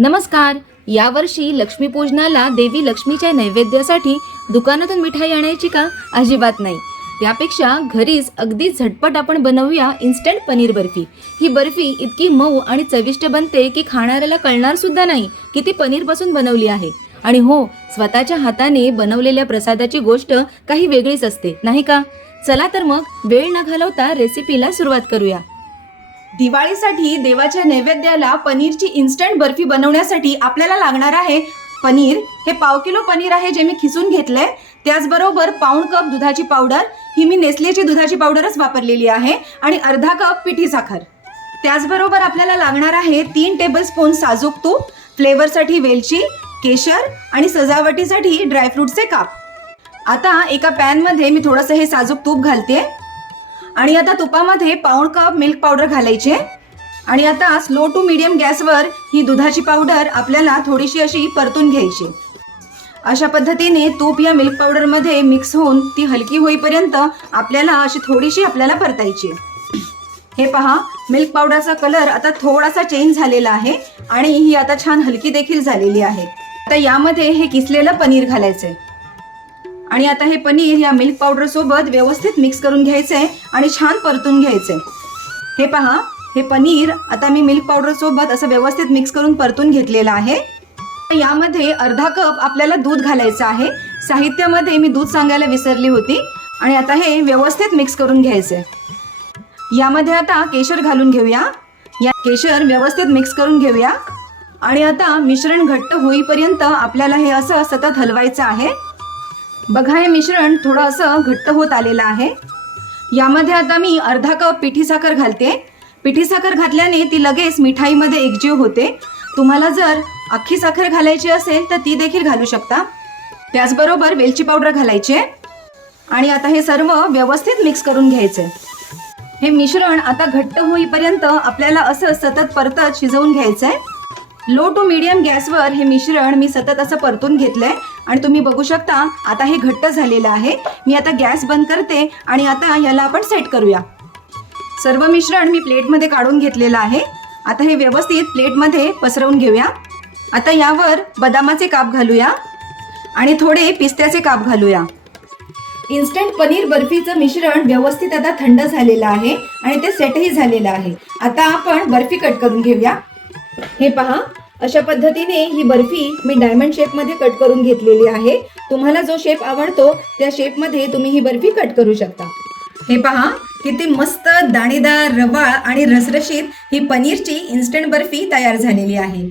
नमस्कार. यावर्षी लक्ष्मीपूजनाला देवी लक्ष्मीच्या नैवेद्यासाठी दुकानातून मिठाई आणायची का? अजिबात नाही. त्यापेक्षा घरीच अगदी झटपट आपण बनवूया इन्स्टंट पनीर बर्फी. ही बर्फी इतकी मऊ आणि चविष्ट बनते की खाणाऱ्याला कळणार सुद्धा नाही की ती पनीरपासून बनवली आहे. आणि हो, स्वतःच्या हाताने बनवलेल्या प्रसादाची गोष्ट काही वेगळीच असते, नाही का? चला तर मग वेळ न घालवता रेसिपीला सुरुवात करूया. दिवाळीसाठी देवाच्या नैवेद्याला पनीरची इन्स्टंट बर्फी बनवण्यासाठी आपल्याला लागणार आहे पनीर. हे 1/2 किलो पनीर आहे जे मी खिसून घेतले. त्याचबरोबर 1/2 कप दुधाची पावडर, ही मी नेसलेची दुधाची पावडरच वापरलेली आहे, आणि अर्धा कप पिठी साखर. त्याचबरोबर आपल्याला लागणार आहे 3 टेबलस्पून साजूक तूप, फ्लेवरसाठी वेलची, केशर आणि सजावटीसाठी ड्रायफ्रूटचे काप. आता एका पॅनमध्ये मी थोडंसं हे साजूक तूप घालते आणि आता तुपामध्ये 1/2 कप मिल्क पावडर घालायचे. आणि आता स्लो टू मीडियम गॅसवर ही दुधाची पावडर आपल्याला थोडीशी अशी परतून घ्यायची. अशा पद्धतीने तूप या मिल्क पावडरमध्ये मिक्स होऊन ती हलकी होईपर्यंत आपल्याला अशी थोडीशी परतायची. हे पहा, मिल्क पावडरचा कलर आता थोडासा चेंज झालेला आहे आणि ही आता छान हलकी देखील झालेली आहे. आता यामध्ये हे किसलेलं पनीर घालायचंय आणि आता हे पनीर या मिल्क पावडर सोबत व्यवस्थित मिक्स करून घ्यायचंय आणि छान परतून घ्यायचंय. हे पहा, हे पनीर आता मी मिल्क पावडर सोबत असं व्यवस्थित मिक्स करून परतून घेतलेलं आहे. यामध्ये अर्धा कप आपल्याला दूध घालायचं आहे. साहित्यामध्ये मी दूध सांगायला विसरली होती. आणि आता हे व्यवस्थित मिक्स करून घ्यायचंय. यामध्ये आता केशर घालून घेऊया. या केशर व्यवस्थित मिक्स करून घेऊया आणि आता मिश्रण घट्ट होईपर्यंत आपल्याला हे असं सतत हलवायचं आहे. बघा, हे मिश्रण थोडं असं घट्ट होत आलेलं आहे. यामध्ये आता मी अर्धा कप पिठी साखर घालते. पिठी साखर घातल्याने ती लगेच मिठाईमध्ये एकजीव होते. तुम्हाला जर अख्खी साखर घालायची असेल तर ती देखील घालू शकता. त्याचबरोबर वेलची पावडर घालायची आणि आता हे सर्व व्यवस्थित मिक्स करून घ्यायचे. हे मिश्रण आता घट्ट होईपर्यंत आपल्याला असं सतत परतत शिजवून घ्यायचंय. लो टू मीडियम गॅसवर हे मिश्रण मी सतत असं परतून घेतलंय आणि तुम्ही बघू शकता आता हे घट्ट झालेलं आहे. मी आता गॅस बंद करते आणि आता याला आपण सेट करूया. सर्व मिश्रण मी प्लेटमध्ये काढून घेतलेलं आहे. आता हे व्यवस्थित प्लेटमध्ये पसरवून घेऊया. आता यावर बदामाचे काप घालूया आणि थोडे पिस्त्याचे काप घालूया. इन्स्टंट पनीर बर्फीचं मिश्रण व्यवस्थित आता थंड झालेलं आहे आणि ते सेटही झालेलं आहे. आता आपण बर्फी कट करून घेऊया. हे पहा, अशा पद्धतीने ही बर्फी मी डायमंड शेपमध्ये कट करून घेतलेली आहे. तुम्हाला जो शेप आवडतो त्या शेपमध्ये तुम्ही ही बर्फी कट करू शकता. हे पहा, किती मस्त दाणेदार, रवाळ आणि रसरशीत ही पनीरची इन्स्टंट बर्फी तयार झालेली आहे.